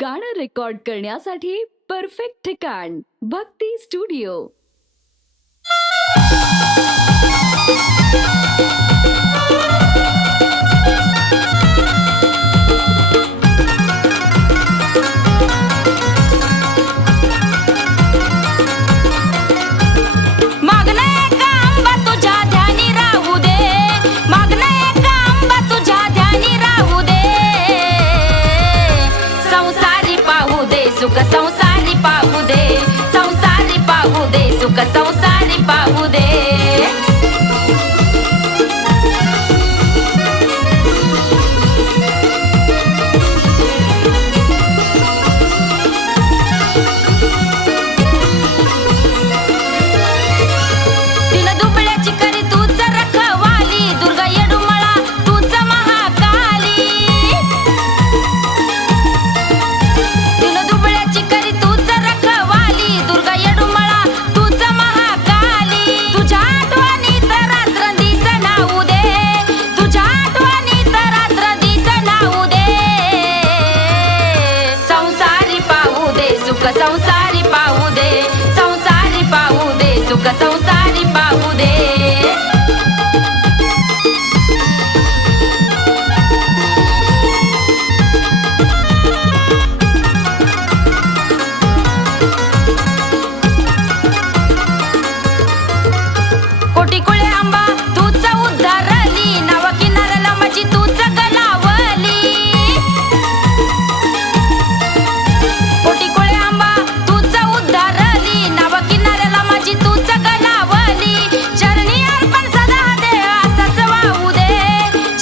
गाणं रेकॉर्ड करण्यासाठी परफेक्ट ठिकाण भक्ती स्टुडिओ. सुख संसारी पाहू दे, संसारी पाहू दे, सुख संसारी पाहू दे. दिन दुबळ्याची करी तूच रखवाली, दुर्गा येडुमळा तूच महाकाली. दिन दुबळ्याची करी तूच रखवाली, दुर्गा येडुमळा तूच महाकाली. तुझ्या आठवणीत रात्र दिस नाऊ दे, तुझ्या आठवणीत रात्र दिस नाऊ दे. संसारी पाहू दे, सुख संसारी पाहू दे, संसारी पाहू दे, सुख संसारी पाहू दे. कोटी कुळे आंबा तूच उद्धारली, नाव किनाऱ्याला माझी तूच गलावली. कोटी कुळे आंबा तूच उद्धारली, नाव किनाऱ्याला माझी तूच गलावली. चरणी अर्पण सदा दे असाच वाहू दे,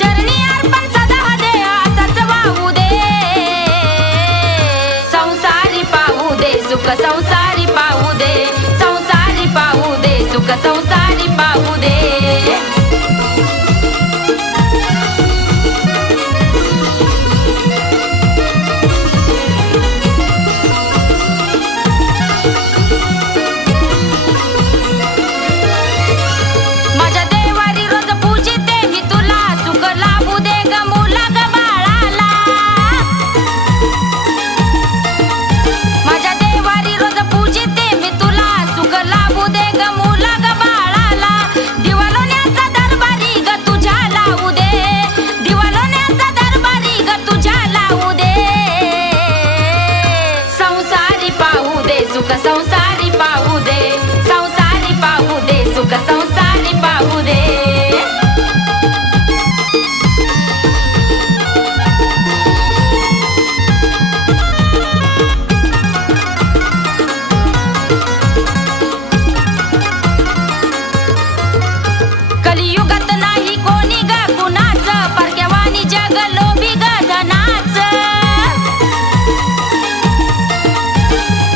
चरणी अर्पण सदा दे असाच वाहू दे. संसारी पाहू दे, सुख संसारी पाहू दे, संसारी पाहू दे, सुख संसारी पाहू दे. माझ्या देवारी रोज पूजिते मी तुला, सुख लाभू दे ग मुला ग बाळाला. माझ्या देवारी रोज पूजिते मी तुला, सुख लाभू दे ग मुला ग बाळाला. दिवालोण्याचा दरबारी ग तुझ्या लावू दे, दिवालोण्याचा दरबारी ग तुझ्या लावू दे. संसारी पाहू दे, सुख संसारी पाहू दे, संसारी पाहू दे, सुख संसारी पाहू दे. कलियुगात नाही कोणी ग कुणाचं, परक्यावानी जग लोभी ग धनाचं.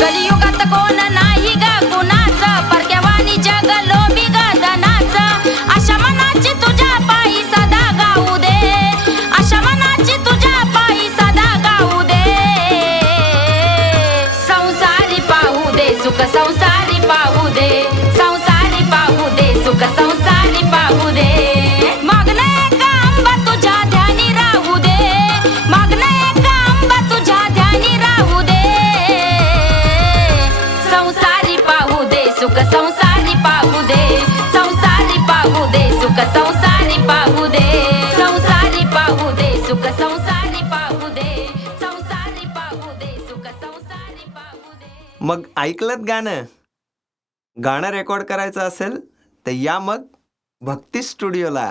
कलियुगात कोण नाही ग कुणाचं, परक्यावानी जग लोभी ग धनाचं. अशा मनाची तुझ्या पायी सदा गाऊ दे, अशा मनाची तुझ्या पायी सदा गाऊ दे. संसारी पाहू दे, सुख संसारी पाहू दे, संसारी पाहू दे, सुख संसारी पाहू दे. मागणं एक आंबा तुझ्या ध्यानी राहू दे, मागणं एक आंबा तुझ्या ध्यानी राहू दे. संसारी पाहू दे, सुख संसारी पाहू दे, संसारी पाहू दे, सुख संसारी पाहू दे. संसारी पाहू दे, सुख संसारी पाहू दे, संसारी पाहू दे, सुख संसारी पाहू दे. मग ऐकलत गाणं? गाणं रेकॉर्ड करायचं असेल तर या मग भक्ती स्टुडिओला.